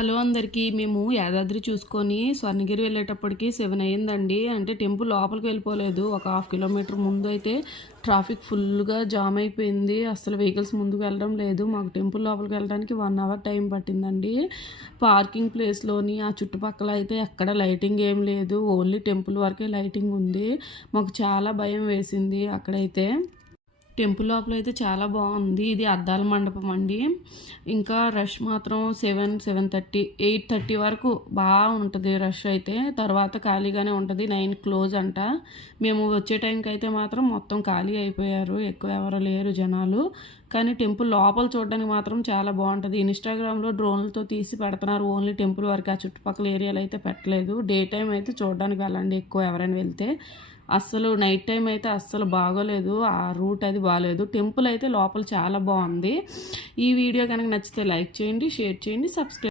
Hello అందరికీ. మేము యాదాద్రి చూసుకొని స్వర్ణగిరి వెళ్ళేటప్పటికి 7 అయ్యిందండి. అంటే టెంపుల్ లోపలికి వెళ్ళిపోలేదు. ఒక హాఫ్ కిలోమీటర్ ముందు అయితే ట్రాఫిక్ ఫుల్గా జామ్ అయిపోయింది. అసలు వెహికల్స్ ముందుకు వెళ్ళడం లేదు. మాకు టెంపుల్ లోపలికి వెళ్ళడానికి 1 అవర్ టైం పట్టిందండి. పార్కింగ్ ప్లేస్లోని ఆ చుట్టుపక్కల అయితే ఎక్కడ లైటింగ్ ఏం లేదు. ఓన్లీ టెంపుల్ వరకే లైటింగ్ ఉంది. మాకు చాలా భయం వేసింది అక్కడైతే. టెంపుల్ లోపల అయితే చాలా బాగుంది. ఇది అద్దాల మండపం అండి. ఇంకా రష్ మాత్రం 7:30 8:30 వరకు బాగుంటుంది రష్ అయితే. తర్వాత ఖాళీగానే ఉంటుంది. 9 క్లోజ్ అంట. మేము వచ్చే టైంకి అయితే మాత్రం మొత్తం ఖాళీ అయిపోయారు. ఎక్కువ ఎవరు లేరు జనాలు. కానీ టెంపుల్ లోపల చూడడానికి మాత్రం చాలా బాగుంటుంది. ఇన్స్టాగ్రామ్లో డ్రోన్లతో తీసి పెడుతున్నారు. ఓన్లీ టెంపుల్ వరకు, ఆ చుట్టుపక్కల ఏరియాలో అయితే పెట్టలేదు. డే టైం అయితే చూడడానికి వెళ్ళండి ఎక్కువ ఎవరైనా వెళ్తే. అస్సలు నైట్ టైం అయితే అస్సలు బాగోలేదు. ఆ రూట్ అది బాగలేదు. టెంపుల్ అయితే లోపల చాలా బాగుంది. ఈ వీడియో కనుక నచ్చితే లైక్ చేయండి, షేర్ చేయండి, సబ్స్క్రైబ్